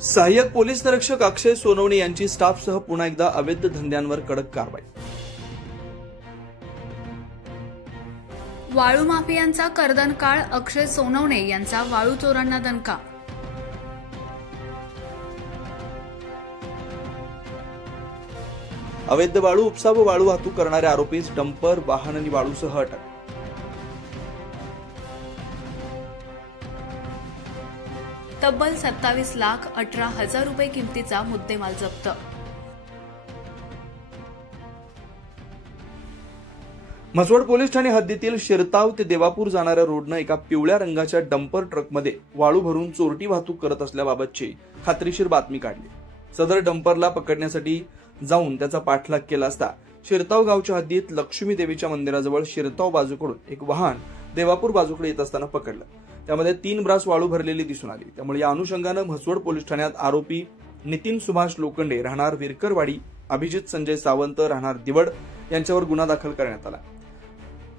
सहाय्यक पोलीस निरीक्षक अक्षय सोनवणे यांची स्टाफसह पुन्हा एकदा अवैध धंद्यांवर कडक कारवाई। वाळू माफियांचा कर्दनकाळ, अक्षय सोनवणे यांचा वाळू चोरांना दणका। अवैध वाळू उपसा व वाळू वाहतूक करणाऱ्या आरोपीस डंपर वाहन आणि वाळूसह अटक। तब्बल 27,18,000 रुपये किमतीचा मुद्देमाल जप्त। म्हसवड पोलीस ठाणे हद्दीतील शिरताव ते देवापूर जाणाऱ्या रोडनं एका पिवळ्या रंगाच्या डंपर ट्रकमध्ये वाळू भरून चोरटी वाहतूक करत असल्याबाबतची खात्रीशीर बातमी काढली। सदर डंपरला पकडण्यासाठी जाऊन त्याचा पाठलाग केला असता शिरताव गावच्या हद्दीत लक्ष्मी देवीच्या मंदिराजवळ शिरताव बाजूकडून एक वाहन देवापूर बाजूकडे येत असताना पकडलं। त्यामध्ये 3 ब्रास वाळू भरलेली दिसून आली। त्यामुळे या अनुषंगानं म्हसवड पोलीस ठाण्यात आरोपी नितीन सुभाष लोखंडे राहणार विरकरवाडी, अभिजित संजय सावंत राहणार दिवड यांच्यावर गुन्हा दाखल करण्यात आला।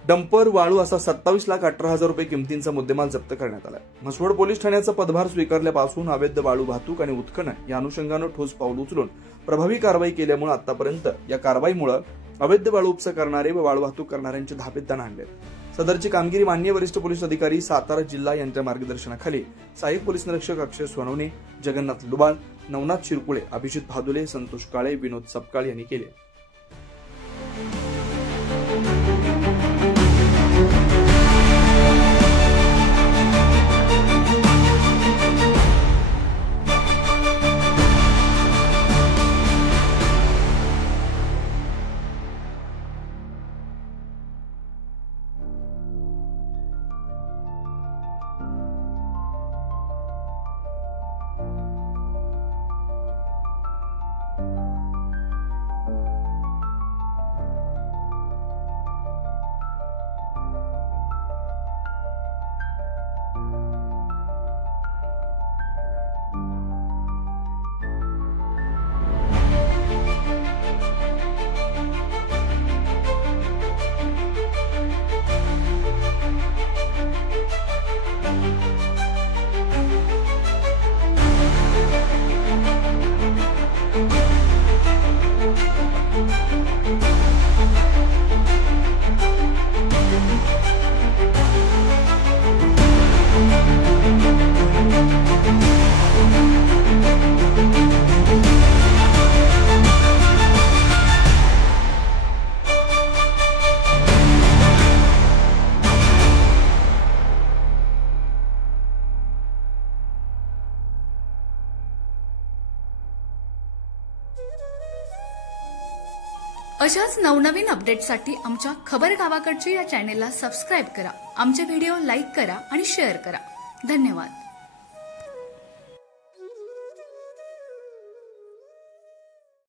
डंपर वाळू असा 27,18,000 रुपये किमतींचा मुद्देमाल जप्त करण्यात आला। म्हसवड पोलीस ठाण्याचा पदभार स्वीकारल्यापासून अवैध वाळू वाहतूक आणि उत्खनन या अनुषंगानं ठोस पाऊल उचलून प्रभावी कारवाई केल्यामुळे आतापर्यंत या कारवाईमुळे अवैध वाळू उपसा करणारे व वाळू वाहतूक करणाऱ्यांचे धाबेत दान आणले। सदरची कामगिरी माननीय वरिष्ठ पोलीस अधिकारी सातारा जिल्हा यांच्या मार्गदर्शनाखाली सहाय्यक पोलीस निरीक्षक अक्षय सोनवणे, जगन्नाथ लुबाळ, नवनाथ शिरकुळे, अभिजित भादुले, संतोष काळे, विनोद सपकाळ यांनी केले। अशाच नवनवीन अपडेट्ससाठी आमच्या खबर गावाकडची या चॅनेलला सबस्क्राईब करा, आमचे व्हिडिओ लाईक करा आणि शेअर करा। धन्यवाद।